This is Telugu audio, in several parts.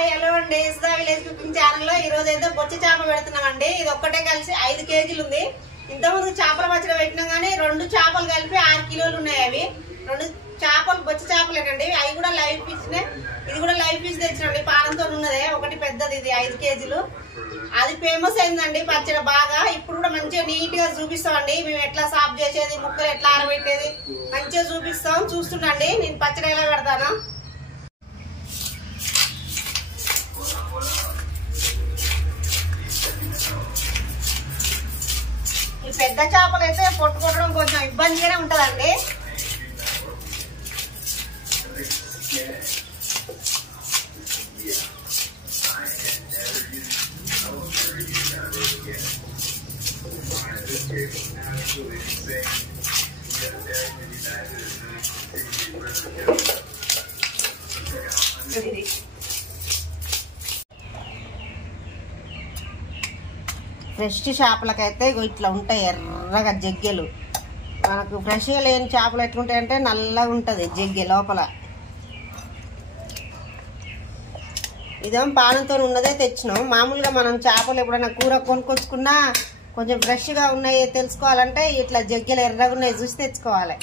హాయ్ హలో అండి సుధా విలేజ్ కుకింగ్ ఛానల్ లో ఈ రోజు అయితే బొచ్చి చేప పెడుతున్నామండి. ఇది ఒక్కటే కలిసి 5 కేజీలు ఉంది. ఇంతకుముందు చేపల పచ్చడి పెట్టినాం కానీ 2 చేపలు కలిపి 6 కిలోలు ఉన్నాయి. అవి 2 చేపలు బొచ్చి చేపలేనండి. అవి కూడా లైవ్ ఫిష్. ఇది కూడా లైవ్ ఫిష్ తెచ్చినండి. పానంతో ఉన్నదే ఒకటి పెద్దది, ఇది 5 కేజీలు. అది ఫేమస్ అయిందండి పచ్చడి బాగా. ఇప్పుడు కూడా మంచిగా నీట్ గా చూపిస్తామండి. మేము ఎట్లా సాఫ్ చేసేది, ముక్కలు ఎట్లా ఆరబెట్టేది మంచిగా చూపిస్తాం. చూస్తుండండి నేను పచ్చడి ఎలా పెడతాను. ఈ పెద్ద చేపలు అయితే పొట్టుకోవడం కొంచెం ఇబ్బందిగానే ఉంటదండి. ఫ్రెష్ చేపలకైతే ఇట్లా ఉంటాయి ఎర్రగా జగ్గెలు. మనకు ఫ్రెష్గా లేని చేపలు ఎట్లుంటాయంటే నల్లగా ఉంటుంది జగ్గె లోపల. ఇదేమో పానంతో ఉన్నదే తెచ్చినాం. మామూలుగా మనం చేపలు ఎప్పుడైనా కూర కొనుక్కొచ్చుకున్నా కొంచెం ఫ్రెష్గా ఉన్నాయి తెలుసుకోవాలంటే ఇట్లా జగ్గెలు ఎర్రగా ఉన్నాయి చూసి తెచ్చుకోవాలి.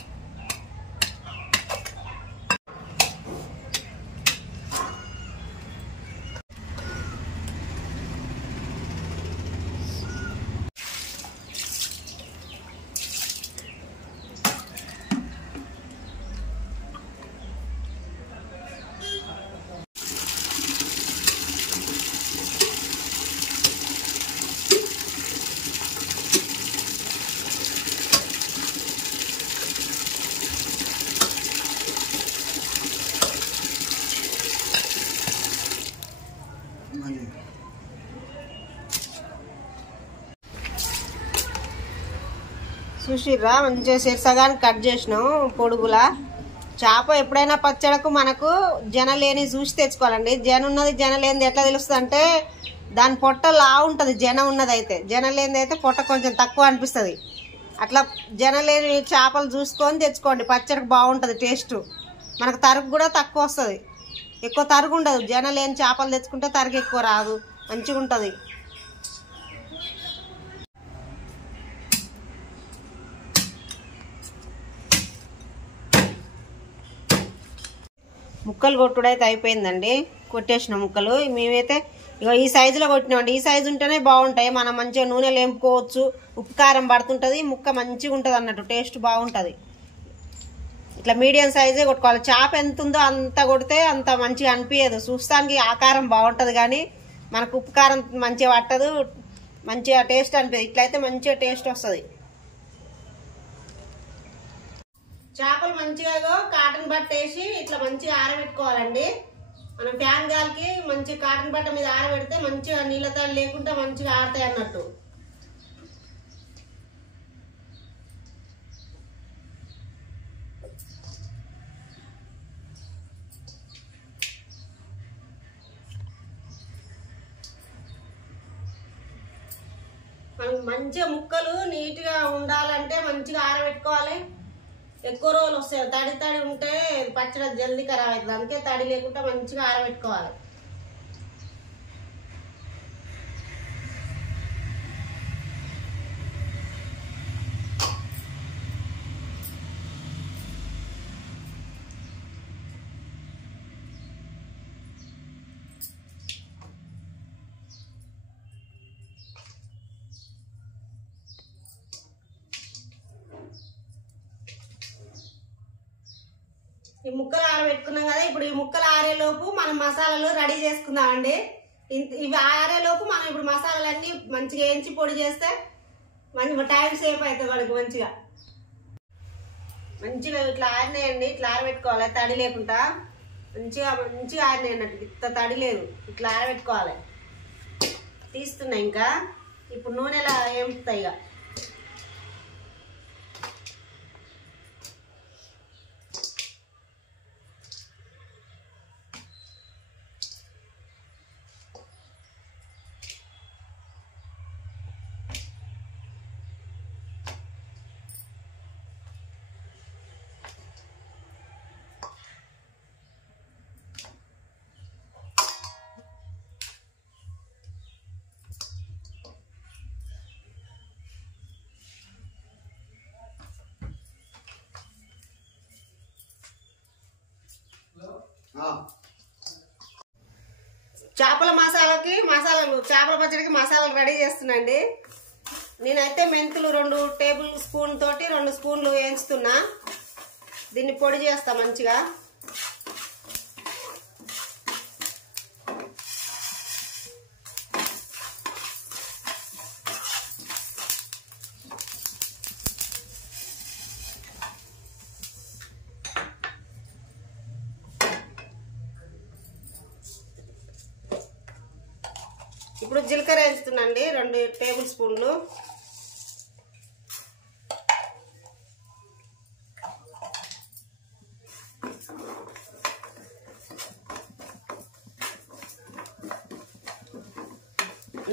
చూసిర్రా మంచిగా సగానికి కట్ చేసినాం పొడుగులా. చేప ఎప్పుడైనా పచ్చడకు మనకు జన లేని చూసి తెచ్చుకోవాలండి. జన ఉన్నది జన లేనిది ఎట్లా తెలుస్తుంది అంటే దాని పొట్ట లా ఉంటుంది. జన ఉన్నది అయితే, జన లేనిది అయితే పొట్ట కొంచెం తక్కువ అనిపిస్తుంది. అట్లా జన లేని చేపలు చూసుకొని తెచ్చుకోండి, పచ్చడికి బాగుంటుంది టేస్ట్. మనకు తరుగు కూడా తక్కువ వస్తుంది, ఎక్కువ తరుగు ఉండదు. జన లేని చేపలు తెచ్చుకుంటే తరుగు ఎక్కువ రాదు, మంచిగా ఉంటుంది. ముక్కలు కొట్టుడైతే అయిపోయిందండి. కొట్టేసిన ముక్కలు మేమైతే ఇక ఈ సైజులో కొట్టినామండి. ఈ సైజు ఉంటేనే బాగుంటాయి. మనం మంచిగా నూనెలు వేపుకోవచ్చు, ఉప్పు కారం పడుతుంటుంది, ముక్క మంచిగా ఉంటుంది అన్నట్టు, టేస్ట్ బాగుంటుంది. ఇట్లా మీడియం సైజే కొట్టుకోవాలి. చేప ఎంత ఉందో అంత కొడితే అంత మంచిగా అనిపించదు. చూస్తానికి ఆకారం బాగుంటుంది కానీ మనకు ఉప్పు కారం మంచిగా పట్టదు, మంచిగా టేస్ట్ అనిపించదు. ఇట్లయితే మంచిగా టేస్ట్ వస్తుంది. చేపలు మంచిగా కాటన్ బట్ట వేసి ఇట్లా మంచిగా ఆరబెట్టుకోవాలండి. మనం ఫ్యాన్ గాలికి మంచిగా కాటన్ బట్ట మీద ఆరబెడితే మంచిగా నీళ్ళతో లేకుండా మంచిగా ఆరుతాయి అన్నట్టు. మనం మంచిగా ముక్కలు నీట్గా ఉండాలంటే మంచిగా ఆరబెట్టుకోవాలి. ఎక్కువ రోజులు వస్తాయి. తడి తడి ఉంటే పచ్చడి జల్దీ ఖరాబ్ అవుతుంది. అందుకే తడి లేకుండా మంచిగా ఆరబెట్టుకోవాలి. ఈ ముక్కలు ఆరబెట్టుకున్నాం కదా, ఇప్పుడు ఈ ముక్కలు ఆరేలోపు మనం మసాలాలు రెడీ చేసుకుందామండి. ఇవి ఆరేలోపు మనం ఇప్పుడు మసాలాలన్నీ మంచిగా వేయించి పొడి చేస్తే మంచి టైం సేఫ్ అవుతుంది మనకి. మంచిగా ఇట్లా ఆరినాయండి. ఇట్లా ఆరబెట్టుకోవాలి తడి లేకుండా. మంచిగా ఆరినాయి అన్నట్టు, ఇంత తడి లేదు. ఇట్లా ఆరబెట్టుకోవాలి. తీస్తున్నాయి. ఇంకా ఇప్పుడు నూనెలా వేపుతాయి. ఇక చేపల చేపల పచ్చడికి మసాలాలు రెడీ చేస్తున్నాండి. నేనైతే మెంతులు 2 టేబుల్ స్పూన్ తోటి 2 స్పూన్లు వేయించుతున్నా. దీన్ని పొడి చేస్తా మంచిగా. ఇప్పుడు జీలకర్ర వేస్తున్నాండి 2 టేబుల్ స్పూన్లు.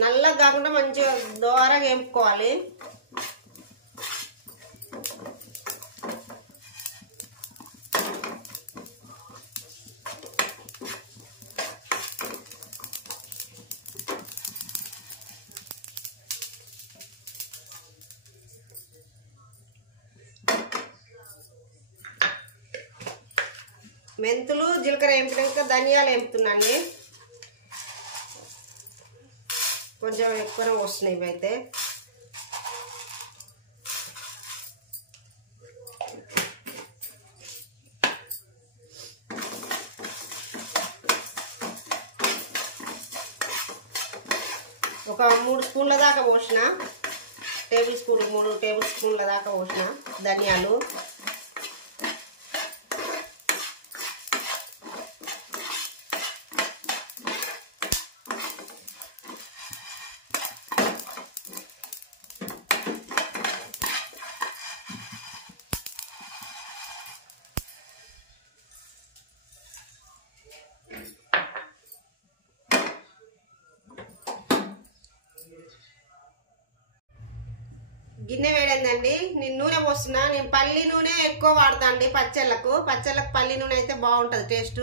నల్లగా కాకుండా మంచిగా దోరగా వేపుకోవాలి. మెంతులు జీలకర్ర వేపినాక ధనియాలు వేపుతున్నాండి. కొంచెం ఎక్కువనే వస్తున్నాయి ఇవైతే. ఒక 3 స్పూన్ల దాకా పోసిన, 3 టేబుల్ స్పూన్ల దాకా పోసిన ధనియాలు. గిన్నె వేడైందండి. నేను నూనె పోస్తున్నా. నేను పల్లి నూనె ఎక్కువ వాడతా అండి పచ్చళ్ళకు పల్లి నూనె అయితే బాగుంటుంది టేస్ట్.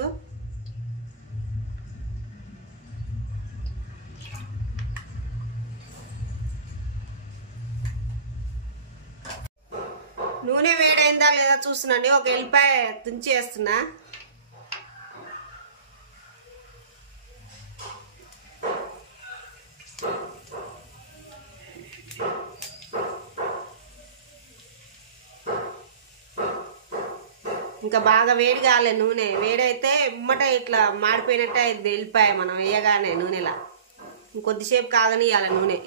నూనె వేడైందా లేదా చూస్తున్నాండి. ఒక ఎల్లిపాయ తుంచి వేస్తున్నా. ఇంకా బాగా వేడి కాలే నూనె. వేడైతే ఇమ్మట ఇట్లా మాడిపోయినట్టే అయింది వెళ్ళిపాయ మనం వేయగానే నూనెలా. ఇంకొద్దిసేపు కాగనియాలి నూనె.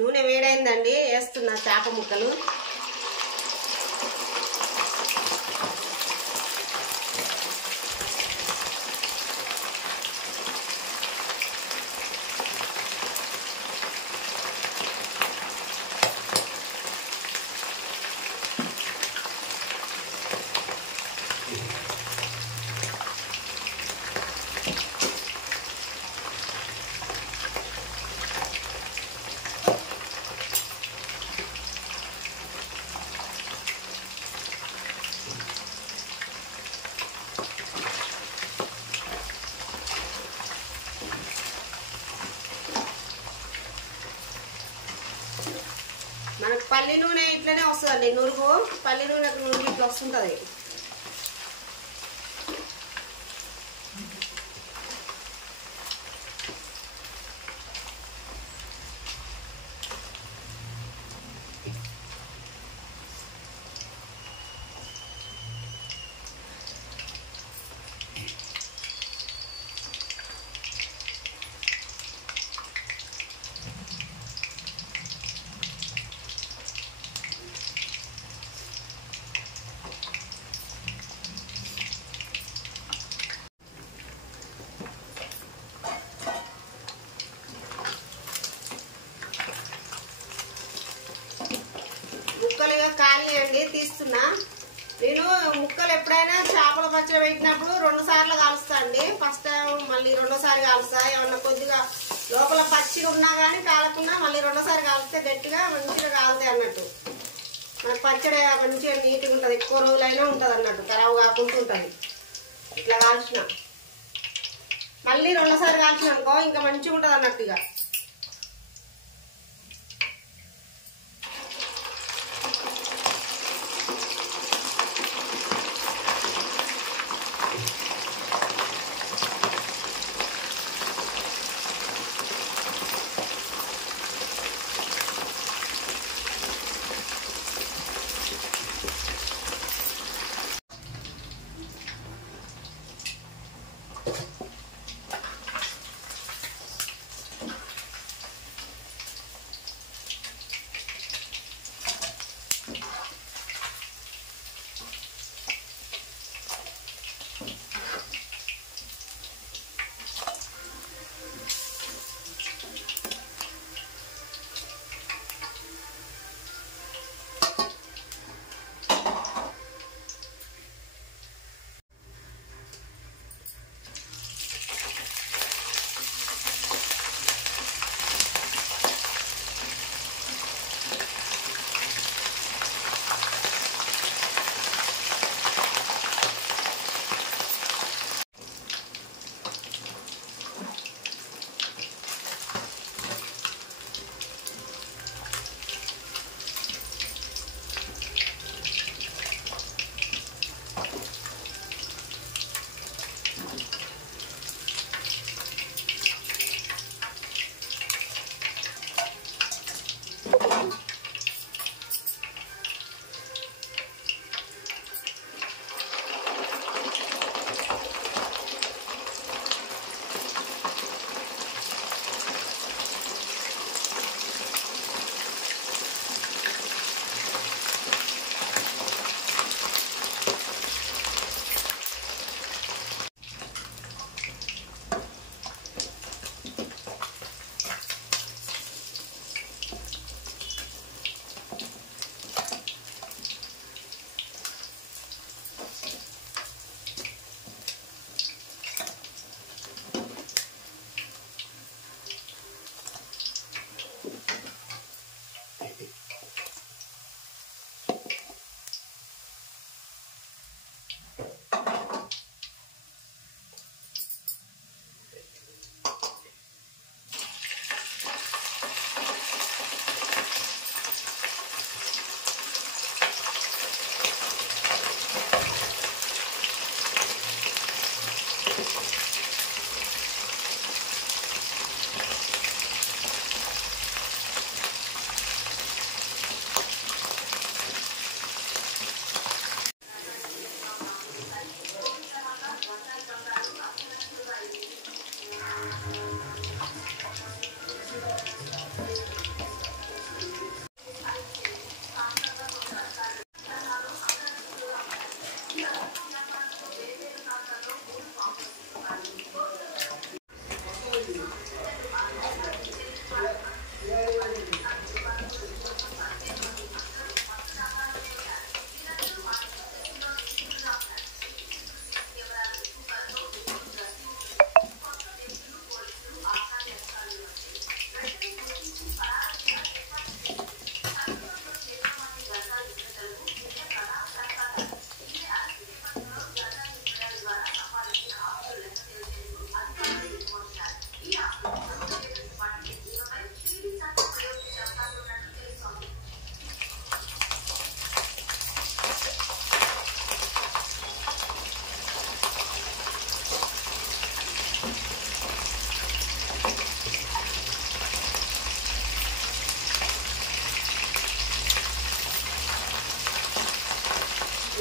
నూనె వేడైందండి. వేస్తున్నా చేప ముక్కలు. మనకు పల్లి నూనె ఇట్లనే వస్తుందండి నురుగు. పల్లి నూనెకు నురుగు ఇట్లా వస్తుంటుంది. ముక్కలుగా కాలియండి తీస్తున్నా. నేను ముక్కలు ఎప్పుడైనా చేపల పచ్చడి పెట్టినప్పుడు 2 సార్లు కాలుస్తా అండి. ఫస్ట్ టైం మళ్ళీ 2వ సారి కాలుస్తా. ఏమన్నా కొద్దిగా లోపల పచ్చిగా ఉన్నా కానీ కాలకుండా మళ్ళీ 2వ సారి కాలిస్తే గట్టిగా మంచిగా కాలుతాయి అన్నట్టు. మనకు పచ్చడి మంచిగా నీట్గా ఉంటుంది. ఎక్కువ రోజులైనా ఉంటుంది అన్నట్టు, ఖరాబ్ కాకుండా ఉంటుంది. ఇట్లా కాల్చిన మళ్ళీ 2వ సారి కాల్చిన అనుకో ఇంకా మంచిగా ఉంటుంది అన్నట్టుగా.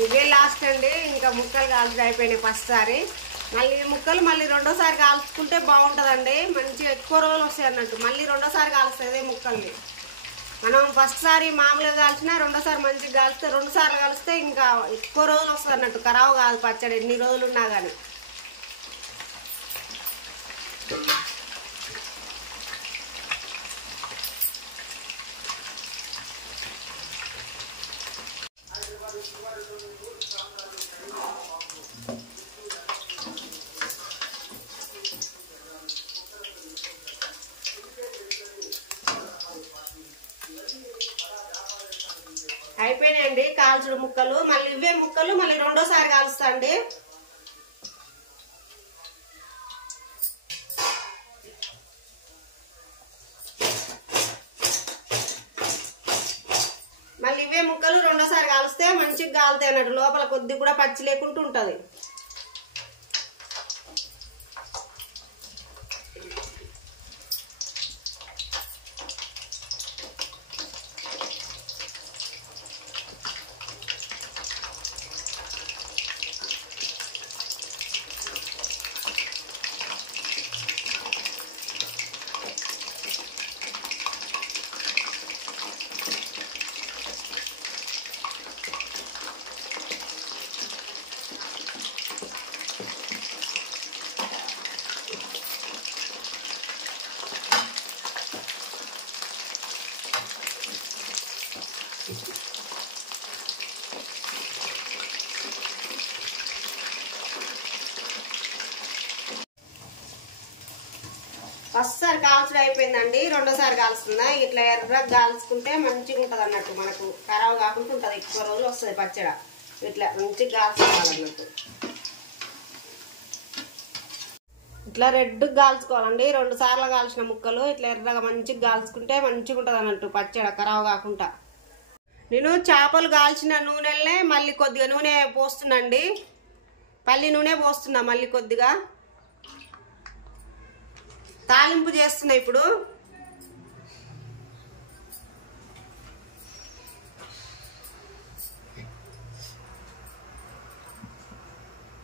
ఇదే లాస్ట్ అండి. ఇంకా ముక్కలు కాల్చి అయిపోయినాయి ఫస్ట్ సారి. మళ్ళీ ముక్కలు మళ్ళీ రెండోసారి కాల్చుకుంటే బాగుంటుందండి. మంచిగా ఎక్కువ రోజులు వస్తాయి అన్నట్టు. మళ్ళీ రెండోసారి కాలుస్తుంది ముక్కల్ని. మనం ఫస్ట్ సారి మామూలుగా కాల్చినా రెండోసారి మంచిగా కాలిస్తే 2 సార్లు కలిస్తే ఇంకా ఎక్కువ రోజులు వస్తుంది అన్నట్టు. ఖరాబ్ కాదు పచ్చడి ఎన్ని రోజులు ఉన్నా కానీ. అయిపోయినాయండి కాల్చుడు ముక్కలు. మళ్ళీ ఇవే ముక్కలు మళ్ళీ రెండోసారి కాలుస్తా అండి. మళ్ళీ ఇవే ముక్కలు రెండోసారి కాలుస్తే మంచిగా కాలుతాయి అన్నట్టు. లోపల కొద్ది కూడా పచ్చి లేకుండా ఉంటది. ఫస్ట్ సారి కాల్చడం అయిపోయిందండి. రెండోసారి కాల్చుతున్నా. ఇట్లా ఎర్రగా కాల్చుకుంటే మంచిగా ఉంటుంది అన్నట్టు. మనకు ఖరాబ్ కాకుండా ఉంటుంది. ఎక్కువ రోజులు వస్తుంది పచ్చడి. ఇట్లా మంచిగా కాల్చుకోవాలన్నట్టు. ఇట్లా రెడ్ కాల్చుకోవాలండి. 2 సార్లు కాల్చిన ముక్కలు ఇట్లా ఎర్రగా మంచిగా కాల్చుకుంటే మంచిగా ఉంటుంది అన్నట్టు పచ్చడి ఖరాబ్ కాకుండా. నేను చేపలు కాల్చిన నూనెలనే మళ్ళీ కొద్దిగా నూనె పోస్తున్నాండి. పల్లి నూనె పోస్తున్నా మళ్ళీ కొద్దిగా. తాలింపు చేస్తున్నా ఇప్పుడు.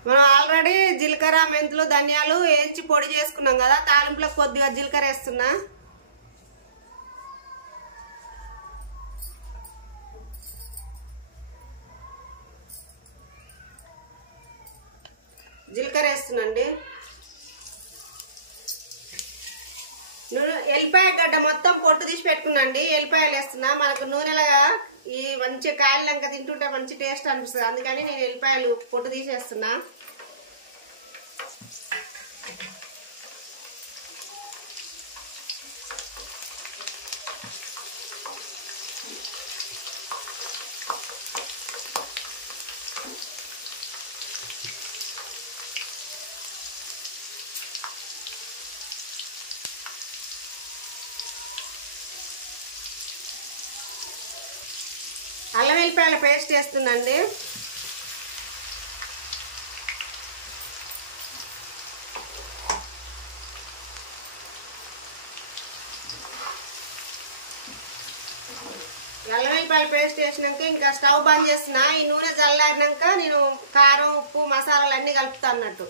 మనం ఆల్రెడీ జీలకర్ర మెంతులు ధనియాలు వేయించి పొడి చేసుకున్నాం కదా. తాలింపులో కొద్దిగా జీలకర్ర వేస్తున్నా. జీలకర్ర వేస్తున్నాండి. ఎల్లిపాయ గడ్డ మొత్తం పొట్టు తీసి పెట్టుకున్నాండి. ఎల్లిపాయలు వేస్తున్నా. మనకు నూనెలాగా ఈ మంచి కాయలు లంక తింటుంటే మంచి టేస్ట్ అనిపిస్తుంది. అందుకని నేను ఎల్లిపాయలు పొట్టు తీసేస్తున్నా. అల్లం వెల్లిపాయల పేస్ట్ వేస్తుందండి. అల్లం వెల్లిపాయల పేస్ట్ వేసినాక ఇంకా స్టవ్ బంద్ చేస్తున్నా. ఈ నూనె చల్లారినాక నేను కారం ఉప్పు మసాలాలు అన్నీ కలుపుతా అన్నట్టు.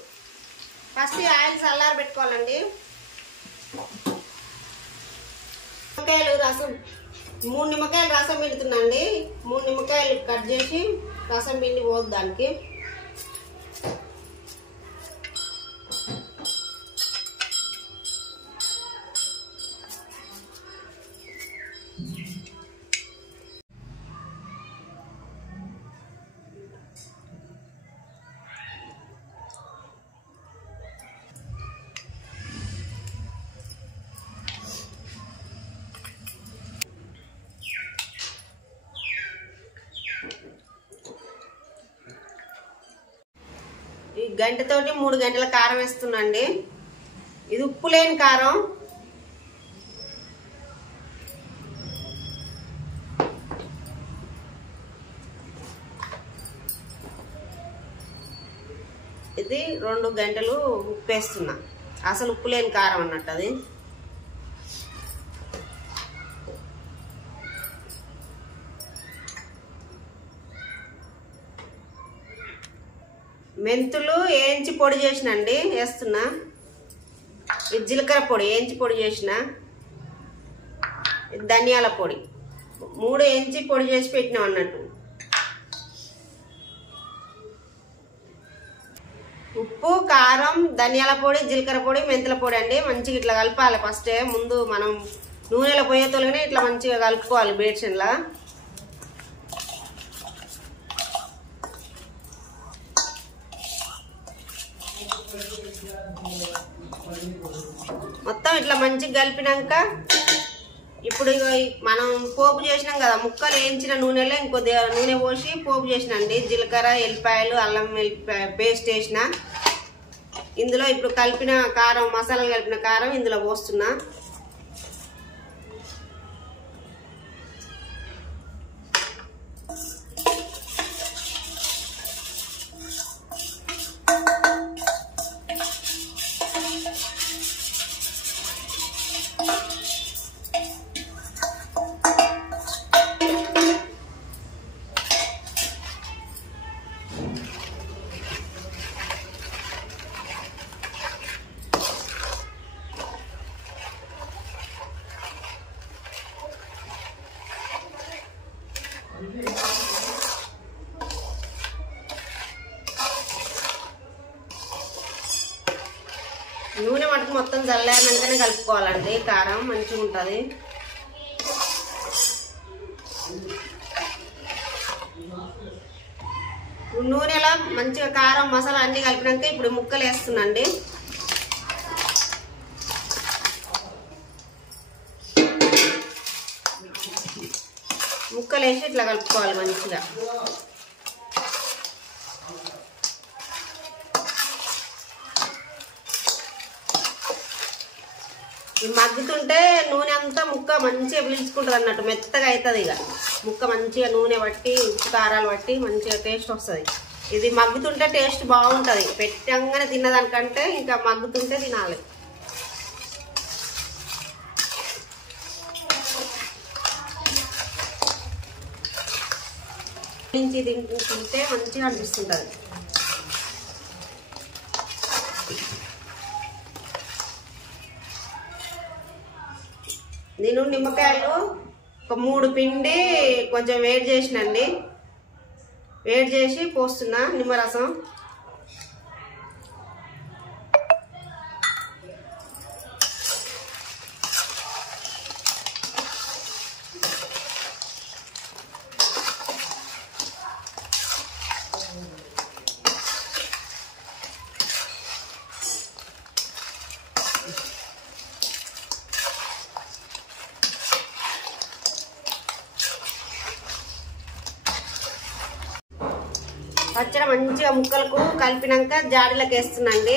ఫస్ట్ ఆయిల్ చల్లారి పెట్టుకోవాలండి. నిమ్మకాయలు రసం 3 నిమ్మకాయలు రసం పిండుతున్నాండి. 3 నిమ్మకాయలు కట్ చేసి రసం పిండి పోదు దానికి. ఈ గంటతోటి 3 గంటల కారం వేస్తున్నాండి. ఇది ఉప్పు లేని కారం. ఇది 2 గంటలు ఉప్పు వేస్తున్నా. అసలు ఉప్పు లేని కారం అన్నట్టు అది. మెంతులు వేయించి పొడి చేసినండి వేస్తున్నా. ఇది జీలకర్ర పొడి వేయించి పొడి చేసిన. ధనియాల పొడి 3 వేయించి పొడి చేసి పెట్టినాం అన్నట్టు. ఉప్పు, కారం, ధనియాల పొడి, జీలకర్ర పొడి, మెంతుల పొడి అండి. మంచిగా ఇట్లా కలపాలి. ఫస్టే ముందు మనం నూనెలో పోయేతోలుగానే ఇట్లా మంచిగా కలుపుకోవాలి బేషన్లా. మొత్తం ఇట్లా మంచిగా కలిపినాక ఇప్పుడు మనం పోపు చేసినాం కదా, ముక్కలు వేయించిన నూనెలో ఇంకొద్ది నూనె పోసి పోపు చేసినండి. జీలకర్ర, ఎల్లిపాయలు, అల్లం వెల్లిపాయ పేస్ట్ వేసిన. ఇందులో ఇప్పుడు కలిపిన కారం, మసాలాలు కలిపిన కారం ఇందులో పోస్తున్నా. నూనె మటుకు మొత్తం చల్లారినాకనే కలుపుకోవాలండి. కారం మంచిగా ఉంటుంది. నూనెలో మంచిగా కారం, మసాలా అన్ని కలిపినాక ఇప్పుడు ముక్కలు వేస్తున్నాండి. ముక్కలు వేసి ఇట్లా కలుపుకోవాలి మంచిగా. ఈ మగ్గుతుంటే నూనె అంతా ముక్క మంచిగా పీల్చుకుంటుంది అన్నట్టు, మెత్తగా అవుతుంది. ఇక ముక్క మంచిగా నూనె పట్టి ఉప్పు కారాలు పట్టి మంచిగా టేస్ట్ వస్తుంది. ఇది మగ్గుతుంటే టేస్ట్ బాగుంటుంది. పెట్టంగానే తిన్నదానికంటే ఇంకా మగ్గుతుంటే తినాలి. నుంచి తింటే మంచిగా అనిపిస్తుంటుంది. నేను నిమ్మకాయలు ఒక 3 పిండి కొంచెం వేడి చేసినండి. వేడి చేసి పోస్తున్నా నిమ్మరసం. పచ్చడి మంచిగా ముక్కలకు కలిపినాక జాడీలకు వేస్తున్నాండి.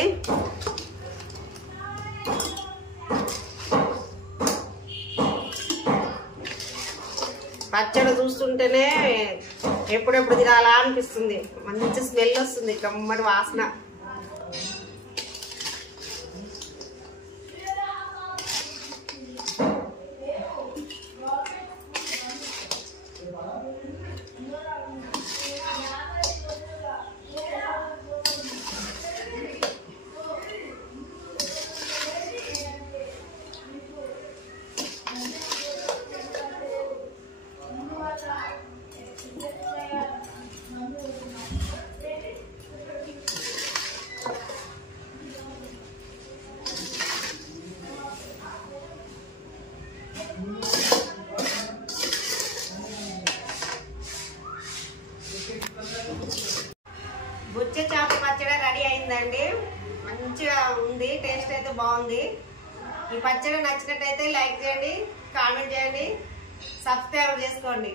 పచ్చడి చూస్తుంటేనే ఎప్పుడెప్పుడు తినాలా అనిపిస్తుంది. మంచి స్మెల్ వస్తుంది, కమ్మటి వాసన. బొచ్చే చేప పచ్చడి రెడీ అయిందండి. మంచిగా ఉంది, టేస్ట్ అయితే బాగుంది. ఈ పచ్చడి నచ్చినట్టయితే లైక్ చేయండి, కామెంట్ చేయండి, సబ్స్క్రైబ్ చేసుకోండి.